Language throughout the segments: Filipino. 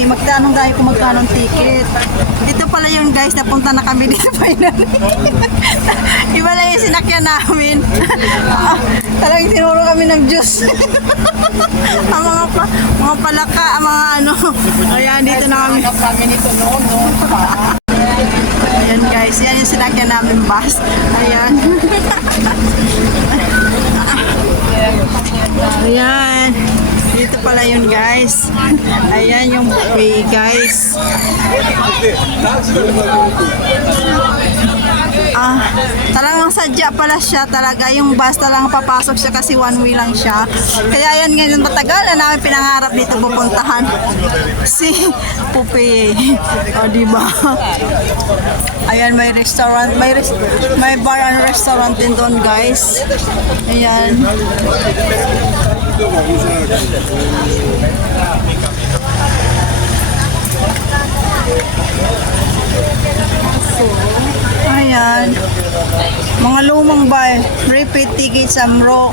eh. Magtanong tayo kung magkano ang ticket. Ito pala yun guys, napunta na kami dito finally. Iba lang yung sinakyan namin. Talagang tinuro kami ng juice. Ang mga palaka, ang mga ano. Ayan, dito na kami. Ayan guys, yan yung sinakyan namin bus. Ayan. Ayan. Dito pala yun guys. Ayan yung buffet guys. Talagang sadya pala siya talaga. Yung bus talagang papasok siya kasi one way lang siya. Kaya yan ngayon matagal na namin pinangarap dito pupuntahan. Si Pupi. O diba? Ayan may restaurant. May bar and restaurant din doon guys. Ayan. Ayan. Mga lumang bar. Repeat ticket sa group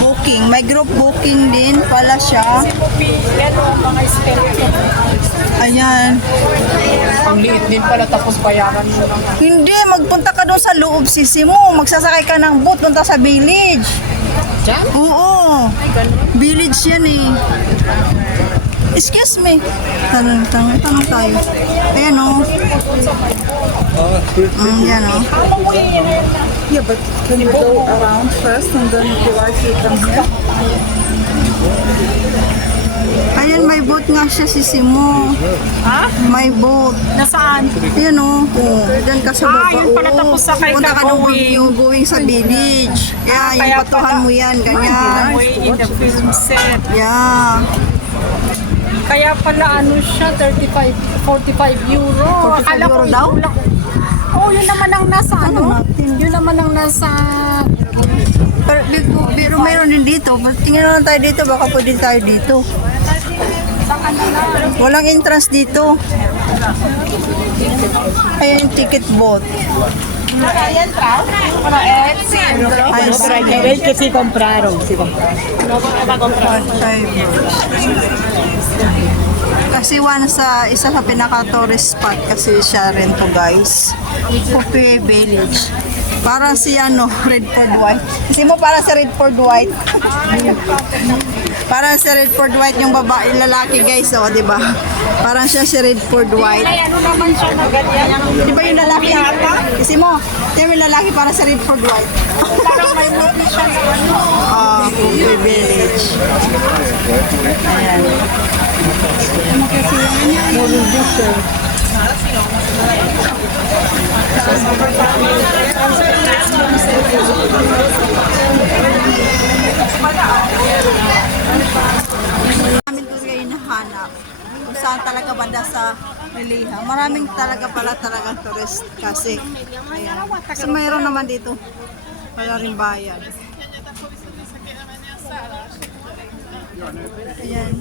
booking. May group booking din pala siya. Ayan. Ang liit din pala tapos bayaran mo lang. Hindi, magpunta ka doon sa loob sisi mo. Magsasakay ka ng boat punta sa village. Diyan? Oo. Village yan eh. Excuse me. Tanong tayo. Ayan o. Yan o. Yeah, but can you go around first and then you come here? Ayan, may boat nga siya sisi mo. Ha? May boat. Nasaan? Ayan o. Diyan ka sa baba. yun pala, tapos sakay Punta ka ka doon going. yung going sa village. Yeah, yung kaya patuhan pala. mo yan. Ganyan. Way in the film set. Yeah. Kaya pala ano siya, 45 euro. 45 Akala ko euro daw? lang. Oh, yun naman ang nasa ano? Yun naman ang nasa... Pero mayroon din dito. Tingnan lang tayo dito. Baka pwede tayo dito. Walang entrance dito. Ayan yung ticket booth. Nivel que sí compraron. Kasi isa sa pinaka-tourist spot kasi siya rin to guys. Pupi Village. Parang si Redford White. Kasi mo parang si Redford White. Parang si Redford White yung babae, lalaki guys, oh, di ba? Parang siya si Redford White. Ay, ano naman siya na ganyan? Di ba yung lalaki? Kasi mo, di ba yung lalaki para sa Redford White? Parang may movie siya na ano. Pupi Village. Ayan. Namin talaga hinahanap kung saan talaga banda sa Reliha. Maraming talaga talagang tourist kasi. Ayan. Kasi mayroon naman dito. Kaya rin bayan. Ayan.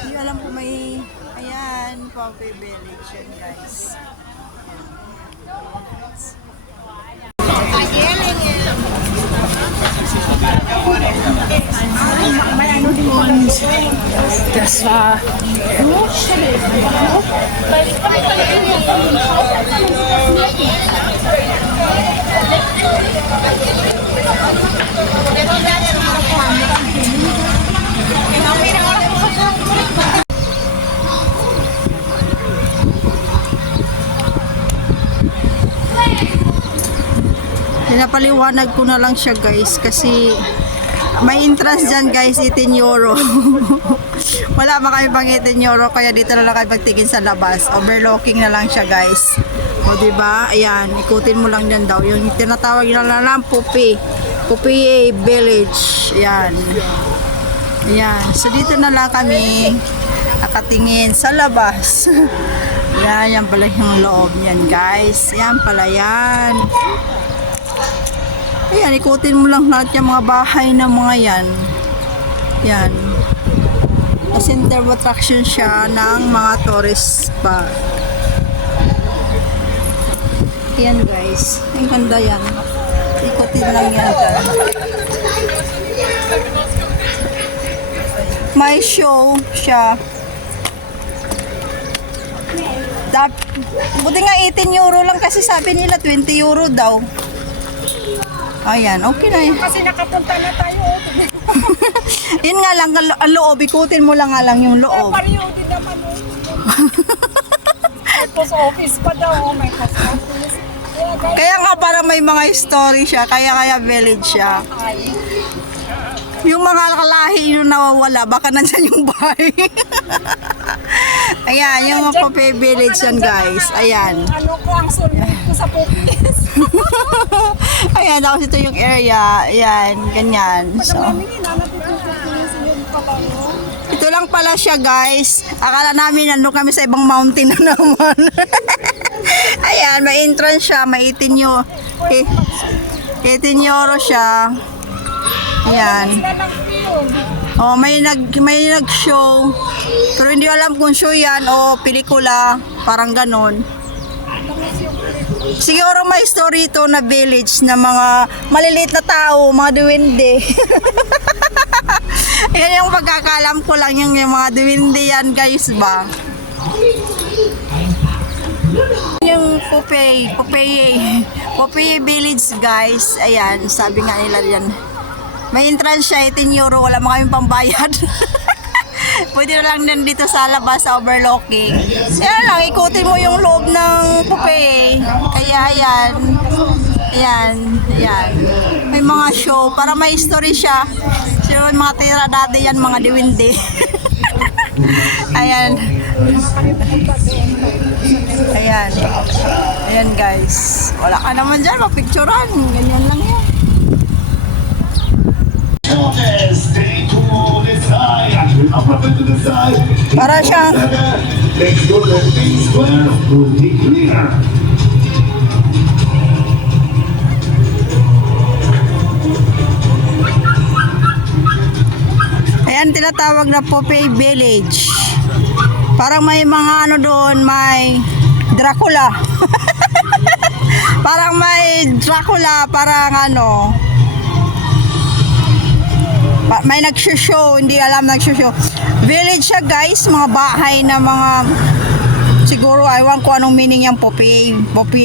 Hindi alam kung may ayan, Pupi Village yan guys. Kasa... Pinapaliwanag ko na lang siya guys kasi may entrance dyan guys, 18 euro. Wala pa kami pang 18 euro kaya dito na lang kayo magtingin sa labas. Overlooking na lang siya guys. O diba? Ayan, ikutin mo lang dyan daw. Yung tinatawag na lang Pupi Village. Ayan. Ayan. So dito na lang kami nakatingin sa labas. Yan pala yung loob yan guys. Yan pala yan. Ayan, ikutin mo lang lahat yung mga bahay na mga yan. Yan. Center of attraction siya ng mga tourist spot. Yan guys. Ang ganda yan. Ikutin lang yan. May show siya. Buti nga 18 euro lang kasi sabi nila 20 euro daw. Ayan, okay na yan. Kasi nakapunta na tayo. Yun nga lang, ang loob, ikutin mo lang nga lang yung loob. Pareho din naman. May post office pa daw. May post office. Kaya nga parang may mga story siya, kaya village siya. Yung mga kalahi yung nawawala, baka nandyan yung bahay. Ayan, yung Popeye Village yan guys. Ayan. Ano ko ang sunod ko sa Popeyes. Ayan, tapos ito yung area. Ayan, ganyan. So, Kami hinanap itong Popeyes. Yun pala no? ito lang pala siya guys. Akala namin nandun kami sa ibang mountain na naman. Ayan, may entrance siya. May 18 euro siya. Ayan. Sila lang yun. Oh, may nag-show. Pero hindi alam kung show yan o pelikula, parang ganon. Siguro may story ito na village na mga maliliit na tao, mga duwende. Yan yung pagkakalam ko lang yung mga duwende yan guys ba. Yung Popeye Village guys, ayan, sabi nga nila yan. May entrance siya, 18 euro, wala mo kaming pambayad. Pwede na lang nandito sa labas sa overlooking. Yan lang, ikutin mo yung loob ng Popeye. Kaya ayan, ayan, ayan. May mga show, para may story siya. Sino yung mga tira dati yan, mga diwindi. Ayan. Ayan. Ayan guys. Wala ka naman dyan, mapicturan. Ganyan lang yan. Stay cool inside. Up into the side. Para siyang Next to the big square will be clear. ayan tinatawag na Popeye Village. Parang may mga ano doon, may Dracula. Parang may Dracula, parang ano. May nag-show, hindi alam nag-show. Village siya guys, mga bahay na mga siguro ewan ko anong meaning yung Popeye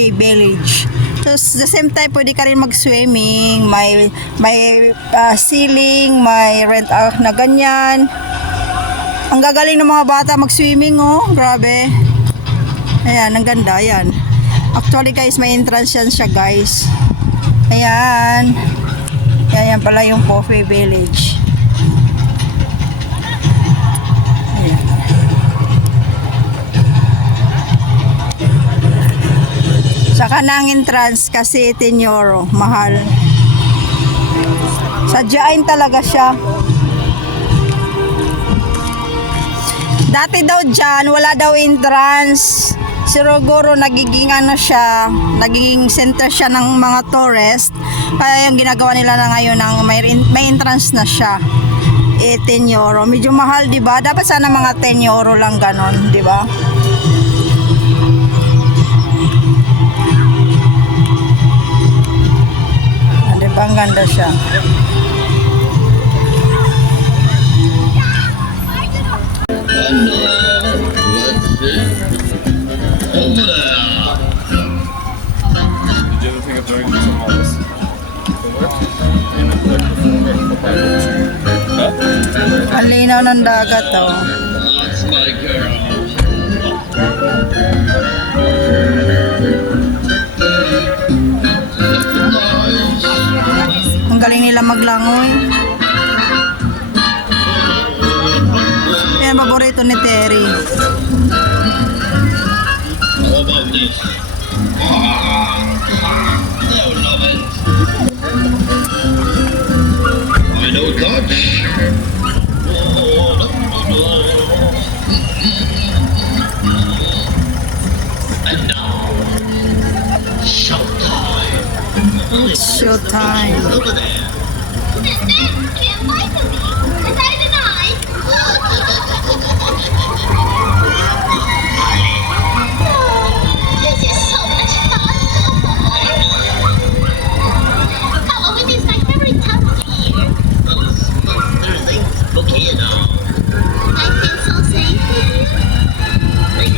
Village. So the same time pwede ka rin mag-swimming, may ceiling, may rent out na ganyan. Ang gagaling ng mga bata mag-swimming oh, grabe. Ayan, ang ganda, ayan. Actually guys, may entrance yan siya guys. Ayan. Yan pala yung Popeye Village. Ayan. Saka ng entrance kasi 18 euro. Mahal. Sadyain talaga siya. Dati daw dyan, wala daw entrance. Siguro nagiging ano siya, nagiging center siya ng mga tourist. Kaya yung ginagawa nila na ngayon ng may entrance na siya. 18 euro. Medyo mahal, 'di ba? Dapat sana mga 10 euro lang ganon, 'di ba? Di ba ang ganda siya? Did you ever think of doing something like this? Ang linaw ng dagat, oh. That's my girl. Ang galing nila maglangoy. Yan, paborito ni Terry. How about this? I love it. I know Dutch. And now, showtime. Showtime. Over there. Can't fight with me. Decided to die. This is so much fun. Halloween is my favorite time of the year. Thursday. Okay, now. I feel so safe here. Thank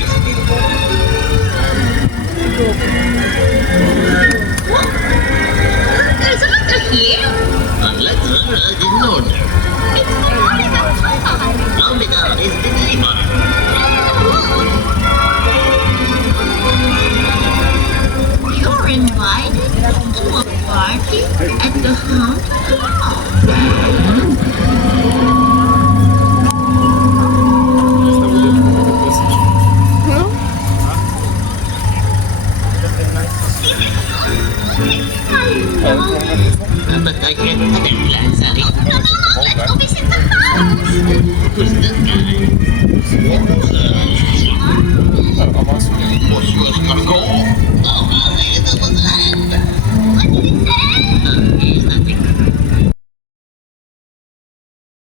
you. Who's this guy? I'm asking you. What's yours gonna go?